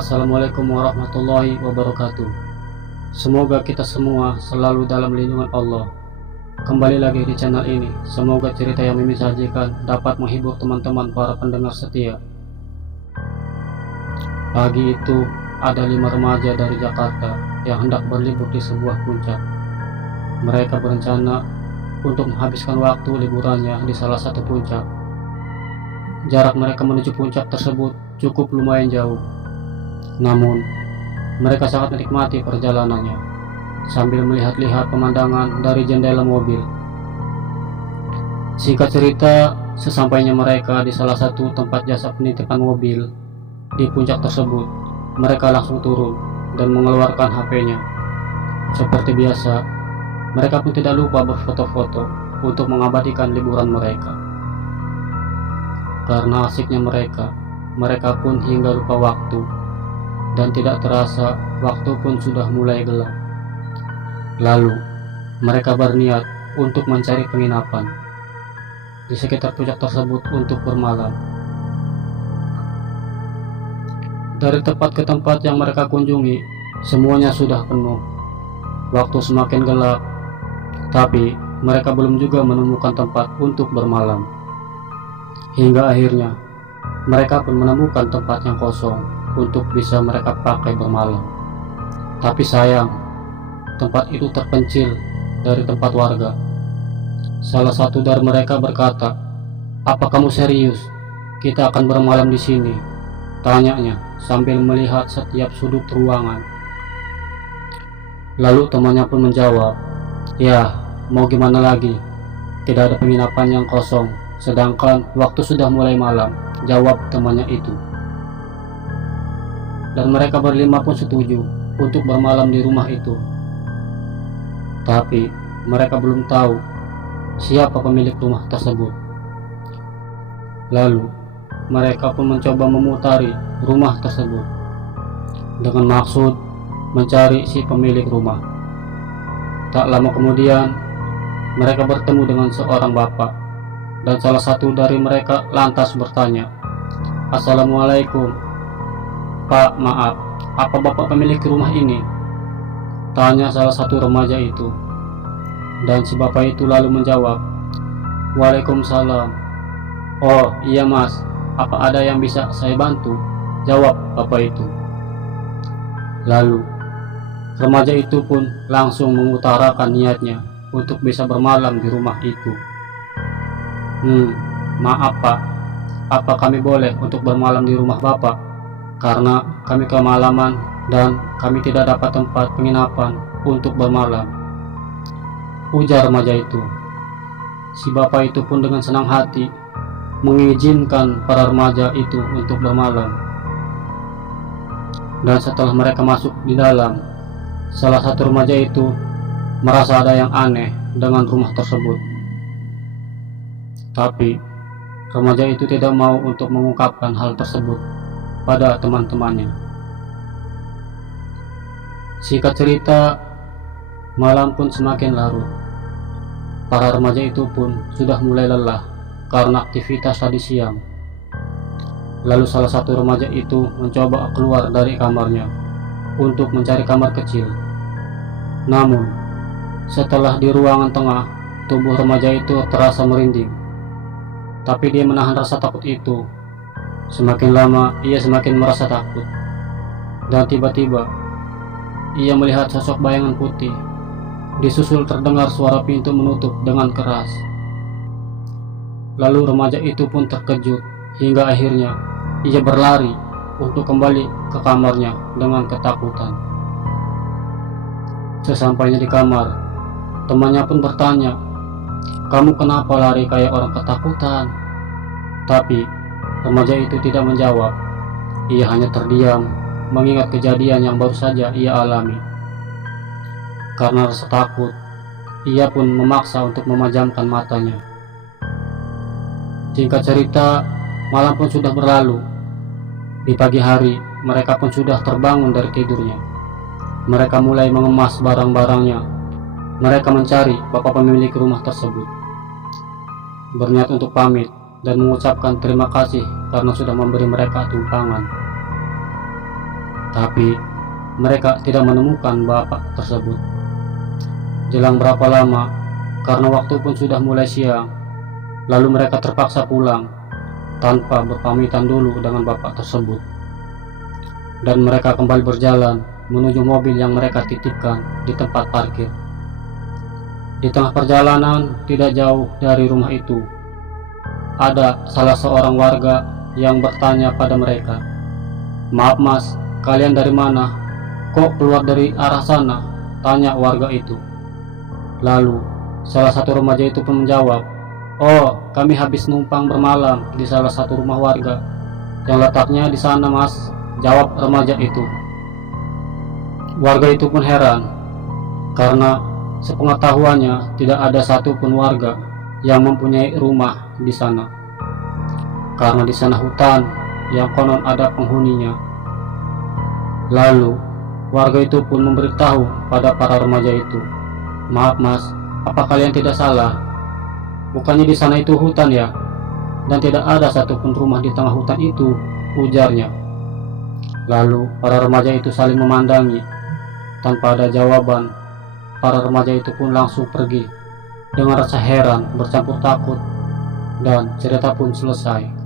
Assalamualaikum warahmatullahi wabarakatuh. Semoga kita semua selalu dalam lindungan Allah. Kembali lagi di channel ini. Semoga cerita yang Mimin sajikan dapat menghibur teman-teman para pendengar setia. Pagi itu ada 5 remaja dari Jakarta yang hendak berlibur di sebuah puncak. Mereka berencana untuk menghabiskan waktu liburannya di salah satu puncak. Jarak mereka menuju puncak tersebut cukup lumayan jauh. Namun, mereka sangat menikmati perjalanannya sambil melihat-lihat pemandangan dari jendela mobil. Singkat cerita, sesampainya mereka di salah satu tempat jasa penitipan mobil di puncak tersebut, mereka langsung turun dan mengeluarkan HP-nya. Seperti biasa, mereka pun tidak lupa berfoto-foto untuk mengabadikan liburan mereka. Karena asiknya mereka pun hingga lupa waktu. Dan tidak terasa waktu pun sudah mulai gelap. Lalu mereka berniat untuk mencari penginapan di sekitar puncak tersebut untuk bermalam. Dari tempat ke tempat yang mereka kunjungi, semuanya sudah penuh. Waktu semakin gelap, tapi mereka belum juga menemukan tempat untuk bermalam. Hingga akhirnya mereka pun menemukan tempat yang kosong untuk bisa mereka pakai bermalam. Tapi sayang, tempat itu terpencil dari tempat warga. Salah satu dari mereka berkata, "Apa kamu serius? Kita akan bermalam di sini?" tanyanya sambil melihat setiap sudut ruangan. Lalu temannya pun menjawab, "Ya, mau gimana lagi? Tidak ada penginapan yang kosong, sedangkan waktu sudah mulai malam," jawab temannya itu. Dan mereka berlima pun setuju untuk bermalam di rumah itu. Tapi mereka belum tahu siapa pemilik rumah tersebut. Lalu mereka pun mencoba memutari rumah tersebut dengan maksud mencari si pemilik rumah. Tak lama kemudian mereka bertemu dengan seorang bapak, dan salah satu dari mereka lantas bertanya, "Assalamualaikum, Pak, maaf, apa bapak pemilik rumah ini?" tanya salah satu remaja itu. Dan si bapak itu lalu menjawab, "Waalaikumsalam." "Oh iya mas, apa ada yang bisa saya bantu?" jawab bapak itu. Lalu remaja itu pun langsung mengutarakan niatnya untuk bisa bermalam di rumah itu. Maaf pak, apa kami boleh untuk bermalam di rumah bapak? Karena kami kemalaman dan kami tidak dapat tempat penginapan untuk bermalam," ujar remaja itu. Si bapak itu pun dengan senang hati mengizinkan para remaja itu untuk bermalam. Dan setelah mereka masuk di dalam, salah satu remaja itu merasa ada yang aneh dengan rumah tersebut. Tapi remaja itu tidak mau untuk mengungkapkan hal tersebut pada teman-temannya. Singkat cerita, malam pun semakin larut. Para remaja itu pun sudah mulai lelah karena aktivitas tadi siang. Lalu salah satu remaja itu mencoba keluar dari kamarnya untuk mencari kamar kecil. Namun, setelah di ruangan tengah, tubuh remaja itu terasa merinding. Tapi dia menahan rasa takut itu. Semakin lama, ia semakin merasa takut. Dan tiba-tiba, ia melihat sosok bayangan putih. Disusul terdengar suara pintu menutup dengan keras. Lalu remaja itu pun terkejut, hingga akhirnya ia berlari untuk kembali ke kamarnya dengan ketakutan. Sesampainya di kamar, temannya pun bertanya, "Kamu kenapa lari kayak orang ketakutan?" Tapi remaja itu tidak menjawab. Ia hanya terdiam, mengingat kejadian yang baru saja ia alami. Karena rasa takut, ia pun memaksa untuk memejamkan matanya. Singkat cerita, malam pun sudah berlalu. Di pagi hari, mereka pun sudah terbangun dari tidurnya. Mereka mulai mengemas barang-barangnya. Mereka mencari bapak pemilik rumah tersebut, berniat untuk pamit dan mengucapkan terima kasih karena sudah memberi mereka tumpangan. Tapi mereka tidak menemukan bapak tersebut. Jelang berapa lama, karena waktu pun sudah mulai siang, lalu mereka terpaksa pulang tanpa berpamitan dulu dengan bapak tersebut. Dan mereka kembali berjalan menuju mobil yang mereka titipkan di tempat parkir. Di tengah perjalanan, tidak jauh dari rumah itu, ada salah seorang warga yang bertanya pada mereka, "Maaf mas, kalian dari mana? Kok keluar dari arah sana?" tanya warga itu. Lalu salah satu remaja itu pun menjawab, "Oh, kami habis numpang bermalam di salah satu rumah warga yang letaknya di sana mas," jawab remaja itu. Warga itu pun heran, karena sepengetahuannya tidak ada satupun warga yang mempunyai rumah di sana, karena di sana hutan yang konon ada penghuninya. Lalu warga itu pun memberitahu pada para remaja itu, "Maaf mas, apa kalian tidak salah? Bukannya di sana itu hutan ya? Dan tidak ada satupun rumah di tengah hutan itu," ujarnya. Lalu para remaja itu saling memandangi. Tanpa ada jawaban, para remaja itu pun langsung pergi dengan rasa heran bercampur takut, dan cerita pun selesai.